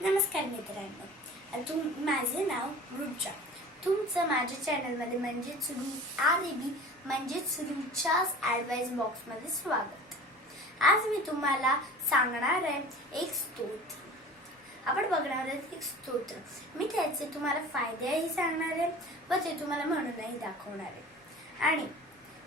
नमस्कार मित्रांनो, माझे नाव रुचा. तुमचं माझ्या चॅनलमध्ये म्हणजेच रुचास ॲडवाइस बॉक्समध्ये स्वागत. आज मी तुम्हाला सांगणार आहे एक स्तोत्र. आपण बघणार आहोत एक स्तोत्र. मी त्याचे तुम्हाला फायदेही सांगणार आहे व ते तुम्हाला म्हणूनही दाखवणार आहे. आणि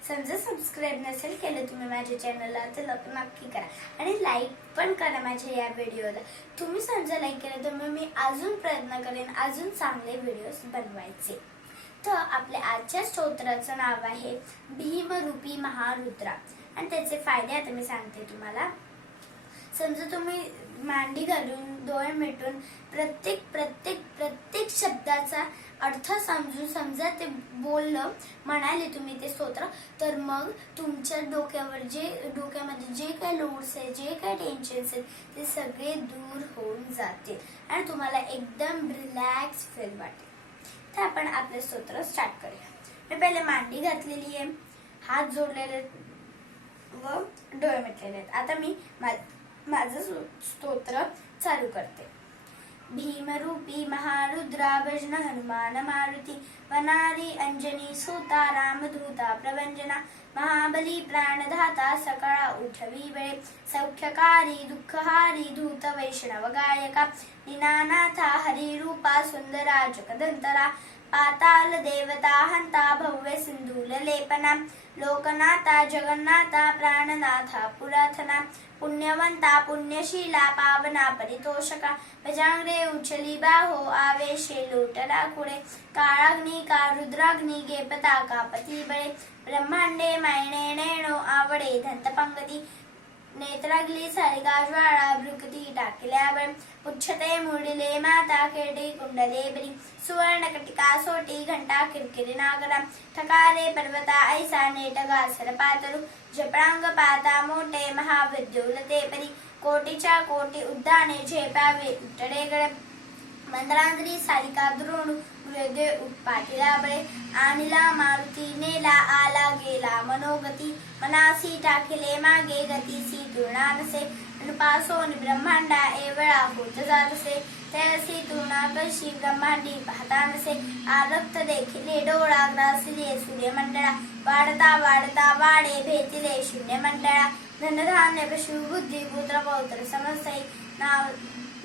समजा सबस्क्राईब नसेल केलं तुम्ही माझ्या चॅनलला तर नक्की करा आणि लाईक पण करा माझ्या या व्हिडिओला. तुम्ही समजा लाईक केलं तर मी अजून प्रयत्न करेन अजून चांगले व्हिडिओज बनवायचे. तर आपल्या आजच्या स्तोत्राचं नाव आहे भीमरूपी महारुद्रा आणि त्याचे फायदे आता मी सांगते तुम्हाला. समजा तुम्ही मांडी घालून डोळे मिटून प्रत्येक शब्दाचा अर्थ समजून समजा ते म्हणाले तुम्ही ते स्तोत्र, तर मग तुमच्या डोक्यामध्ये जे काही लोड्स आहे, जे काही टेन्शन्स आहेत ते सगळे दूर होऊन जातील आणि तुम्हाला एकदम रिलॅक्स फील वाटेल. तर आपण आपले स्तोत्र स्टार्ट करूया. मी पहिले मांडी घातलेली आहे, हात जोडलेले व डोळे मिटलेले आहेत. आता मी माझं स्तोत्र चालू करते. भीमरूपी महारुद्रा भजन हनुमान मारुती वनारी अंजनी सुता रामदूता प्रभंजना महाबली प्राणधाता सकळा उठवी वेळे सौख्यकारी दुःखहारी धूत वैष्णव गायका दीनानाथा हरिरूपा सुंदरा जगदंतरा पाताल देवता हंता भव्य सिंधूल लेपना लोकनाथा जगन्नाथा प्राणनाथा पुराथना पुण्यवंता पुण्यशीला पावना परितोषका भजांग्रे उचली बाहो आवेशे लोटला कुडे काळाग्नी का रुद्राग्नी गे पताका पती बळे ब्रह्मांडे मायणे नेणो आवडे दंतपंगती नेत्रागली सारिका ज्वाळा भृकती टाकल्यावर उच्छते मुडिले माता केटी कुंडले बरी सुवर्णकटिका सोटी घंटा किरकिरी नागरा ठकारे पर्वता ऐसा नेटगा सरपातरू जपळांग पाता मोठे महाविद्युलते परी कोटीच्या कोटी उद्याने झेपावे उठडेगड मंद्रांगरी सारिका द्रोणू हृदय उत्पाटीला बळे आणला मारुती नेला आला गेला मनोगती मनासी टाकले मागे गतीसी तुळणा नसे अनुपासोन ब्रह्मांडा एवळा होत जातसे तैसी तुळणा कशी ब्रह्मांडी पाहता नसे आरक्त देखिले डोळा ग्रासिले सूर्यमंडळा वाढता वाढता वाडे भेटिले शून्य मंडळा धनधान्य पशु बुद्धी पुत्र पौत्र समस्तई नाव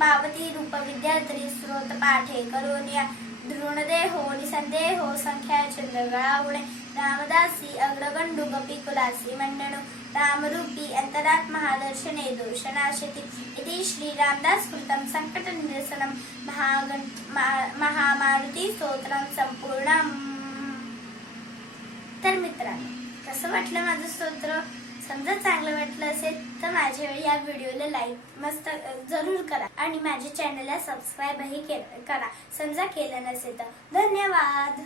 पावती रूप विद्यार्थी स्रोत पाठे करोनिया ध्रुणदेहो निसंदेहो संख्या चंद्रगळा उणे रामदासी अग्रगंडू कपिकुलासी मंडणू रामरूपी अंतरात्मा दर्शने दोषनाशति इति श्री रामदास कृतं संकट निरसनं महामारुती स्तोत्रं संपूर्णं. तर मित्रांनो, कसं वाटलं माझं स्तोत्र? समजा चांगलं वाटलं असेल तर माझ्या या व्हिडिओला लाईक मस्त जरूर करा आणि माझ्या चॅनलला सबस्क्राईबही करा समजा केलं नसेल तर. धन्यवाद.